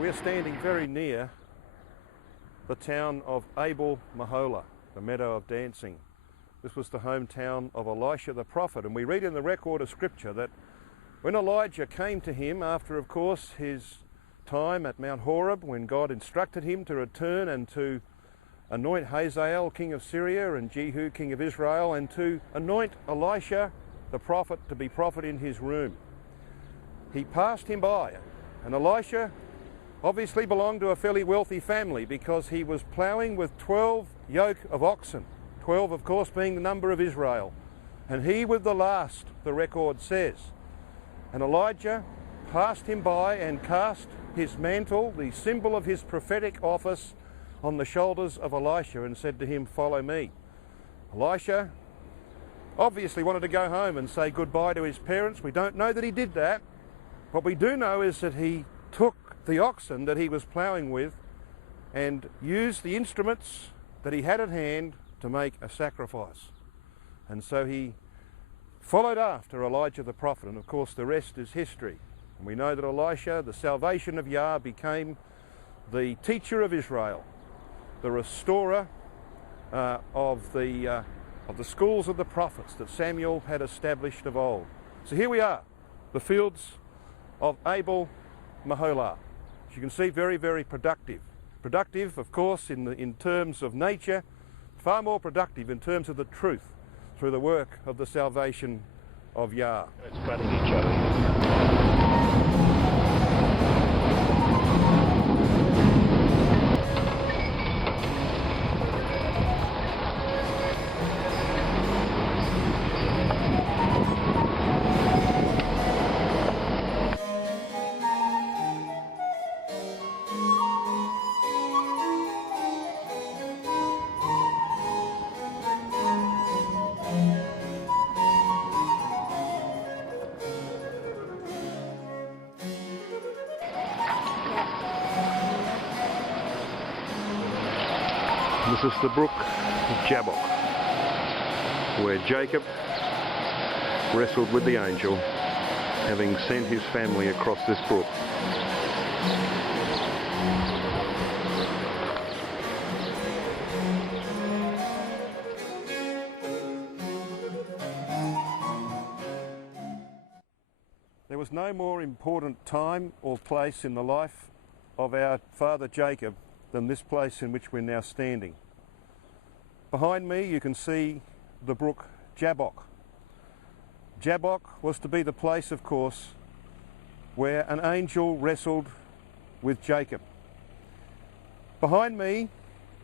We're standing very near the town of Abel Meholah, the meadow of dancing. This was the hometown of Elisha the prophet, and we read in the record of scripture that when Elijah came to him after, of course, his time at Mount Horeb, when God instructed him to return and to anoint Hazael, king of Syria, and Jehu, king of Israel, and to anoint Elisha the prophet to be prophet in his room, he passed him by, and Elisha obviously belonged to a fairly wealthy family because he was ploughing with 12 yoke of oxen, 12 of course being the number of Israel, and he with the last, the record says. And Elijah passed him by and cast his mantle, the symbol of his prophetic office, on the shoulders of Elisha and said to him, "Follow me." Elisha obviously wanted to go home and say goodbye to his parents. We don't know that he did that. What we do know is that he took the oxen that he was ploughing with and used the instruments that he had at hand to make a sacrifice. And so he followed after Elijah the prophet, and of course the rest is history. And we know that Elisha, the salvation of Yah, became the teacher of Israel, the restorer of the schools of the prophets that Samuel had established of old. So here we are, the fields of Abel Meholah. As you can see, very, very productive. Productive, of course, in terms of nature, far more productive in terms of the truth through the work of the salvation of Yah. It's flooding each other. This is the brook of Jabbok, where Jacob wrestled with the angel, having sent his family across this brook. There was no more important time or place in the life of our father Jacob than this place in which we're now standing. Behind me you can see the brook Jabbok. Jabbok was to be the place, of course, where an angel wrestled with Jacob. Behind me,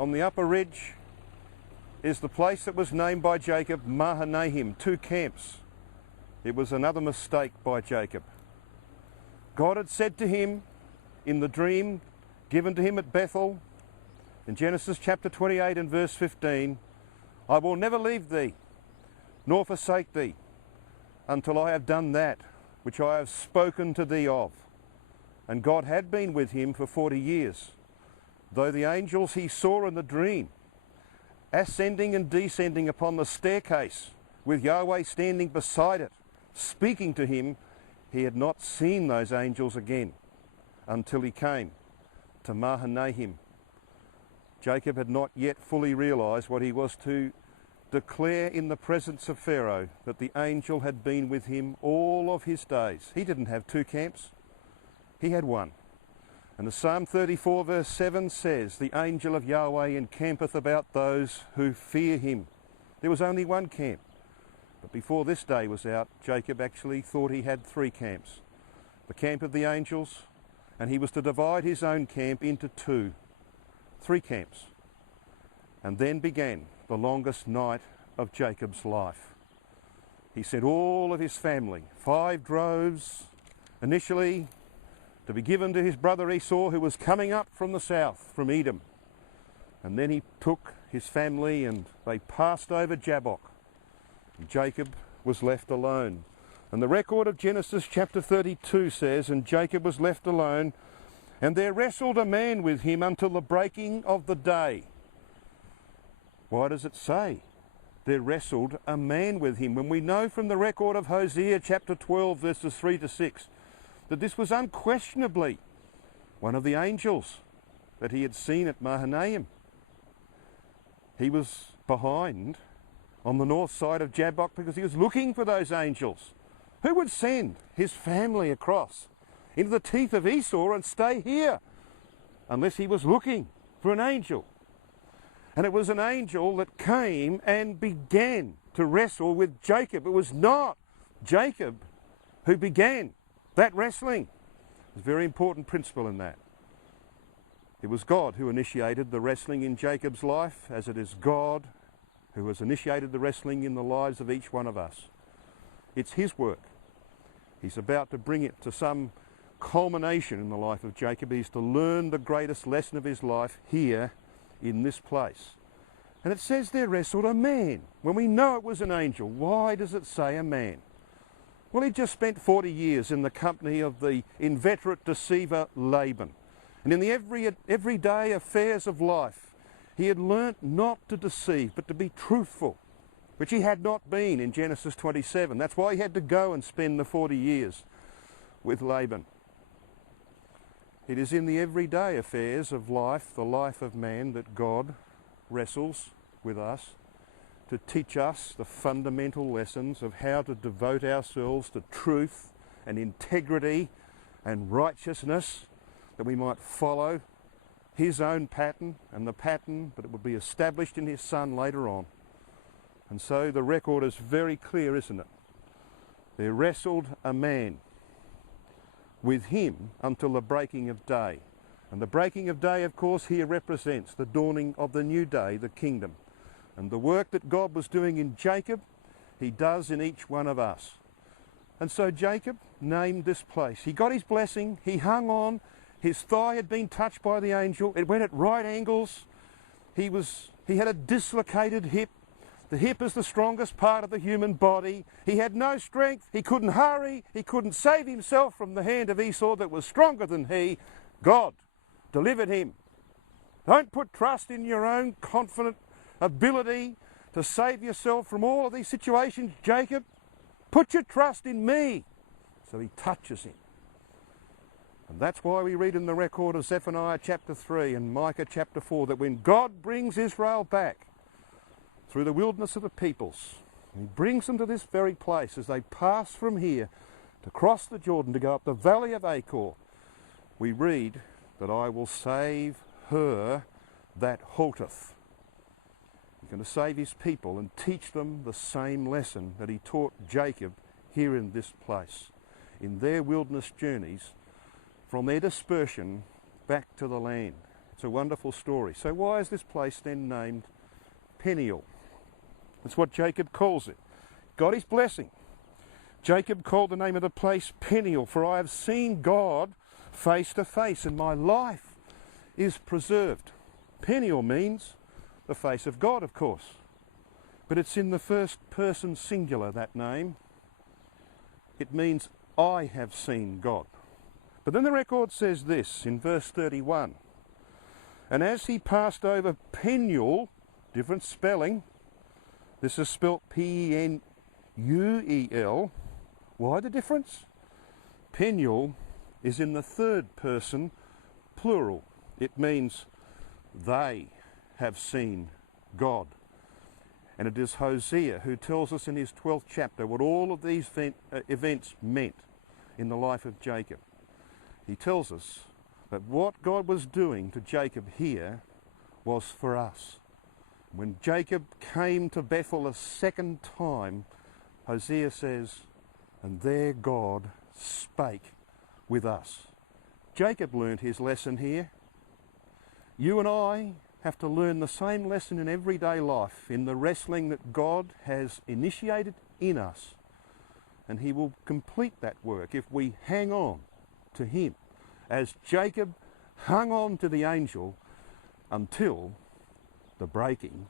on the upper ridge, is the place that was named by Jacob Mahanaim, 2 camps. It was another mistake by Jacob. God had said to him in the dream given to him at Bethel, in Genesis chapter 28 and verse 15, "I will never leave thee, nor forsake thee, until I have done that which I have spoken to thee of." And God had been with him for 40 years, though the angels he saw in the dream, ascending and descending upon the staircase, with Yahweh standing beside it, speaking to him, he had not seen those angels again until he came to Mahanaim. Jacob had not yet fully realised what he was to declare in the presence of Pharaoh, that the angel had been with him all of his days. He didn't have 2 camps, he had one. And the Psalm 34 verse 7 says, "The angel of Yahweh encampeth about those who fear him." There was only one camp. But before this day was out, Jacob actually thought he had 3 camps. The camp of the angels, and he was to divide his own camp into 2. 3 camps. And then began the longest night of Jacob's life. He sent all of his family, 5 droves, initially to be given to his brother Esau, who was coming up from the south, from Edom. And then he took his family and they passed over Jabbok. And Jacob was left alone. And the record of Genesis chapter 32 says, "And Jacob was left alone, and there wrestled a man with him until the breaking of the day." Why does it say there wrestled a man with him, when we know from the record of Hosea chapter 12 verses 3 to 6 that this was unquestionably one of the angels that he had seen at Mahanaim? He was behind on the north side of Jabbok because he was looking for those angels. Who would send his family across into the teeth of Esau and stay here unless he was looking for an angel? And it was an angel that came and began to wrestle with Jacob. It was not Jacob who began that wrestling. There's a very important principle in that. It was God who initiated the wrestling in Jacob's life, as it is God who has initiated the wrestling in the lives of each one of us. It's his work. He's about to bring it to some culmination in the life of Jacob. He's to learn the greatest lesson of his life here in this place. And it says there wrestled a man, when we know it was an angel. Why does it say a man? Well, he just spent 40 years in the company of the inveterate deceiver Laban. And in the everyday affairs of life, he had learnt not to deceive, but to be truthful, which he had not been in Genesis 27. That's why he had to go and spend the 40 years with Laban. It is in the everyday affairs of life, the life of man, that God wrestles with us to teach us the fundamental lessons of how to devote ourselves to truth and integrity and righteousness, that we might follow his own pattern and the pattern that it would be established in his Son later on. And so the record is very clear, isn't it? There wrestled a man with him until the breaking of day. And the breaking of day, of course, here represents the dawning of the new day, the kingdom. And the work that God was doing in Jacob, he does in each one of us. And so Jacob named this place. He got his blessing, he hung on, his thigh had been touched by the angel, it went at right angles, he had a dislocated hip. The hip is the strongest part of the human body. He had no strength, he couldn't hurry, he couldn't save himself from the hand of Esau that was stronger than he. God delivered him. Don't put trust in your own confident ability to save yourself from all of these situations, Jacob. Put your trust in me. So he touches him. And that's why we read in the record of Zephaniah chapter 3 and Micah chapter 4 that when God brings Israel back through the wilderness of the peoples, he brings them to this very place as they pass from here to cross the Jordan to go up the valley of Achor, we read that I will save her that halteth. He's going to save his people and teach them the same lesson that he taught Jacob here in this place, in their wilderness journeys from their dispersion back to the land. It's a wonderful story. So why is this place then named Peniel? That's what Jacob calls it. Got his blessing. Jacob called the name of the place Peniel, for I have seen God face to face, and my life is preserved. Peniel means the face of God, of course. But it's in the first person singular, that name. It means I have seen God. But then the record says this in verse 31. And as he passed over Peniel, different spelling, this is spelt P-E-N-U-E-L. Why the difference? Peniel is in the third person plural. It means they have seen God. And it is Hosea who tells us in his 12th chapter what all of these events meant in the life of Jacob. He tells us that what God was doing to Jacob here was for us. When Jacob came to Bethel a second time, Hosea says, and there God spake with us. Jacob learned his lesson here. You and I have to learn the same lesson in everyday life, in the wrestling that God has initiated in us. And he will complete that work if we hang on to him, as Jacob hung on to the angel until the breaking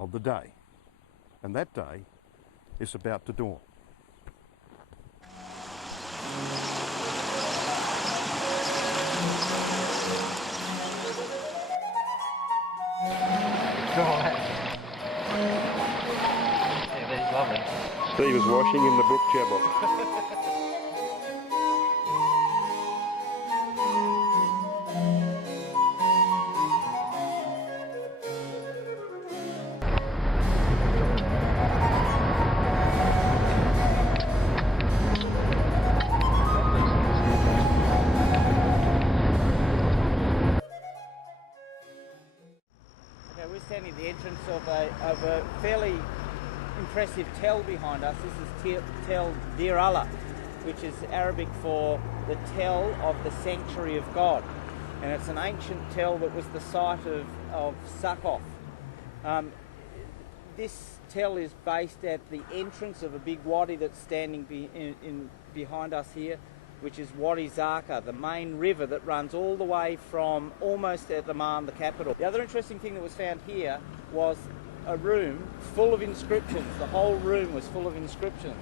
of the day. And that day is about to dawn. Yeah, that is lovely. Steve is washing in the brook Jabbok. We're standing at the entrance of a fairly impressive tell behind us. This is Tell Dir Allah, which is Arabic for the tell of the sanctuary of God. And it's an ancient tell that was the site of Succoth. This tell is based at the entrance of a big wadi that's standing behind us here, which is Wadi Zarqa, the main river that runs all the way from almost at Amman, the capital. The other interesting thing that was found here was a room full of inscriptions. The whole room was full of inscriptions.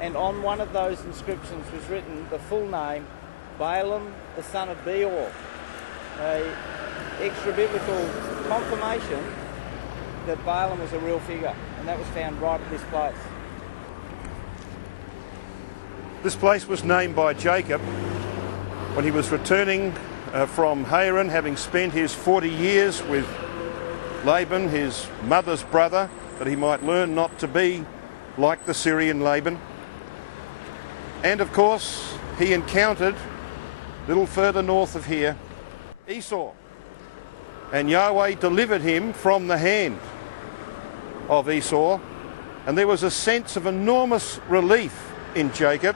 And on one of those inscriptions was written the full name, Balaam, the son of Beor, a extra-biblical confirmation that Balaam was a real figure. And that was found right at this place. This place was named by Jacob when he was returning from Haran, having spent his 40 years with Laban, his mother's brother, that he might learn not to be like the Syrian Laban. And of course, he encountered, a little further north of here, Esau. And Yahweh delivered him from the hand of Esau. And there was a sense of enormous relief in Jacob.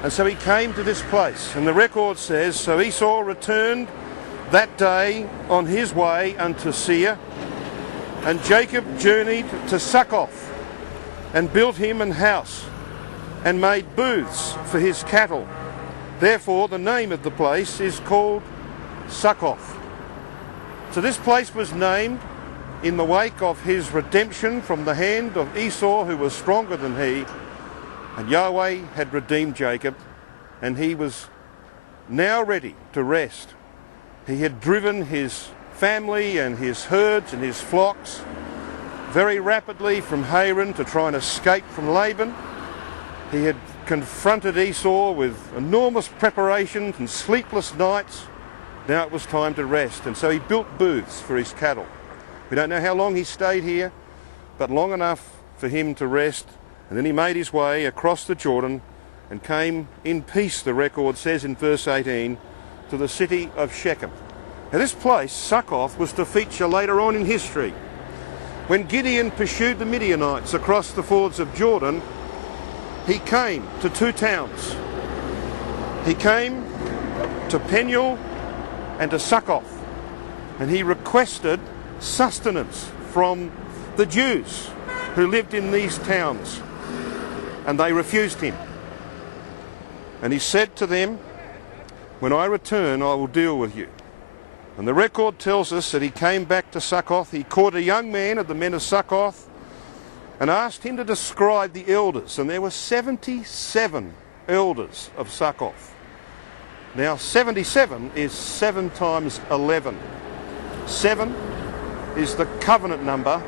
And so he came to this place, and the record says, so Esau returned that day on his way unto Seir, and Jacob journeyed to Succoth, and built him an house, and made booths for his cattle. Therefore the name of the place is called Succoth. So this place was named in the wake of his redemption from the hand of Esau, who was stronger than he. And Yahweh had redeemed Jacob, and he was now ready to rest. He had driven his family and his herds and his flocks very rapidly from Haran to try and escape from Laban. He had confronted Esau with enormous preparations and sleepless nights. Now it was time to rest, and so he built booths for his cattle. We don't know how long he stayed here, but long enough for him to rest. And then he made his way across the Jordan and came in peace, the record says in verse 18, to the city of Shechem. Now this place, Succoth, was to feature later on in history. When Gideon pursued the Midianites across the fords of Jordan, he came to two towns. He came to Peniel and to Succoth, and he requested sustenance from the Jews who lived in these towns. And they refused him. And he said to them, when I return, I will deal with you. And the record tells us that he came back to Succoth. He caught a young man of the men of Succoth and asked him to describe the elders. And there were 77 elders of Succoth. Now 77 is 7 times 11. 7 is the covenant number,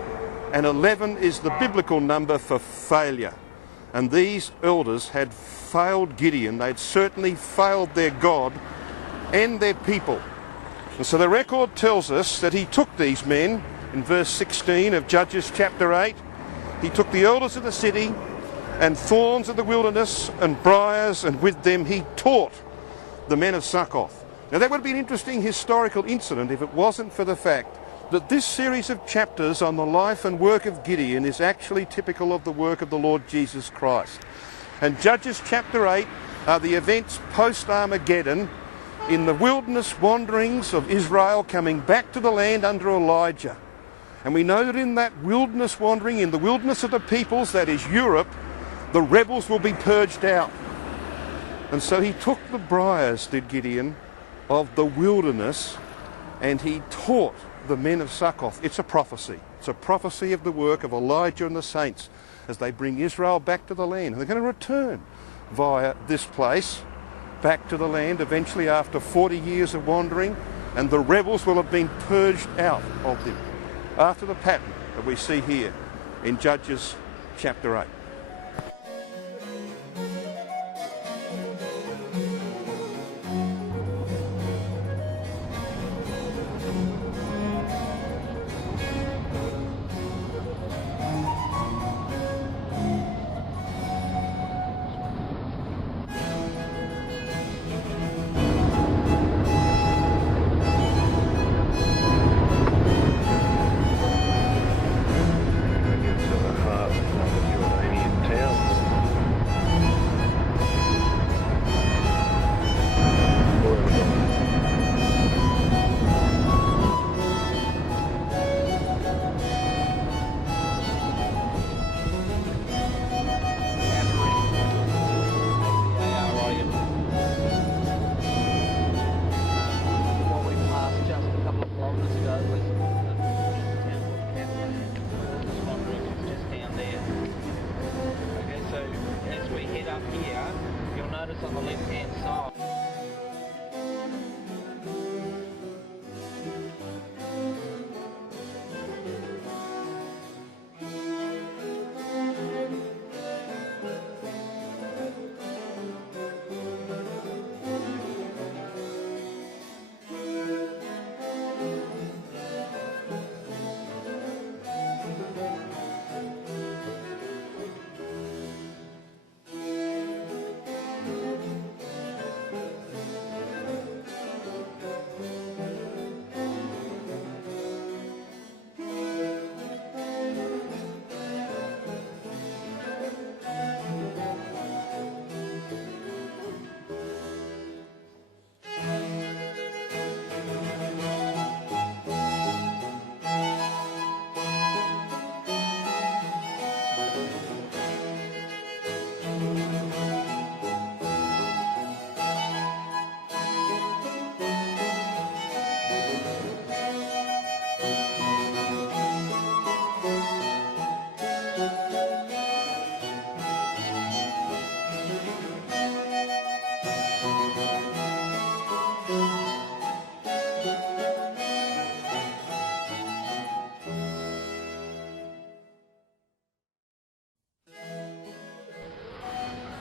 and 11 is the biblical number for failure. And these elders had failed Gideon. They'd certainly failed their God and their people. And so the record tells us that he took these men, in verse 16 of Judges chapter 8, he took the elders of the city and thorns of the wilderness and briars, and with them he taught the men of Succoth. Now that would be an interesting historical incident if it wasn't for the fact that this series of chapters on the life and work of Gideon is actually typical of the work of the Lord Jesus Christ. And Judges chapter 8 are the events post-Armageddon in the wilderness wanderings of Israel coming back to the land under Elijah. And we know that in that wilderness wandering, in the wilderness of the peoples, that is Europe, the rebels will be purged out. And so he took the briars, did Gideon, of the wilderness, and he taught the men of Succoth. It's a prophecy. It's a prophecy of the work of Elijah and the saints as they bring Israel back to the land. And they're going to return via this place back to the land eventually after 40 years of wandering, and the rebels will have been purged out of them after the pattern that we see here in Judges chapter 8.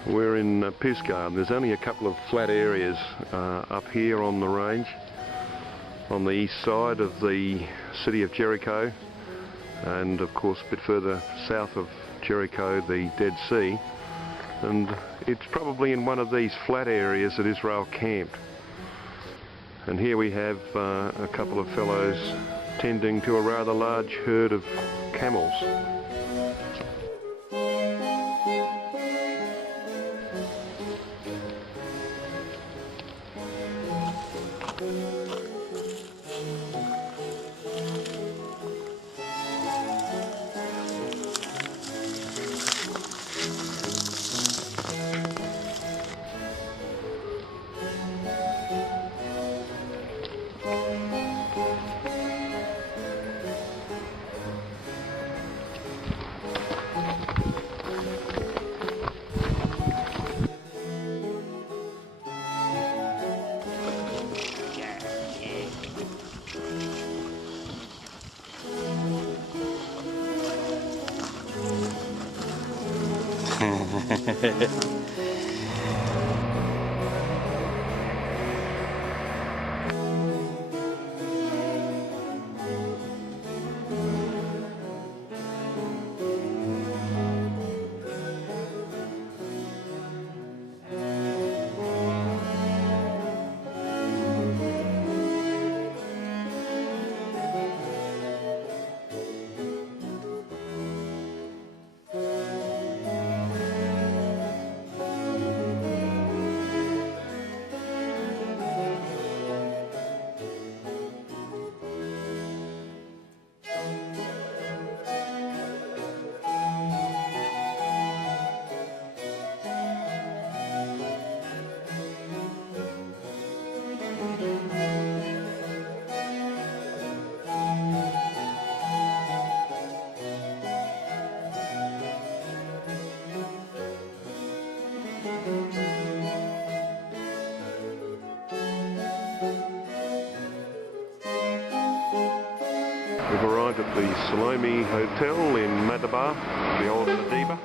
We're in Pisgah, and there's only a couple of flat areas up here on the range on the east side of the city of Jericho, and of course a bit further south of Jericho the Dead Sea, and it's probably in one of these flat areas that Israel camped. And here we have a couple of fellows tending to a rather large herd of camels. Salome Hotel in Madabar, the old Madiba.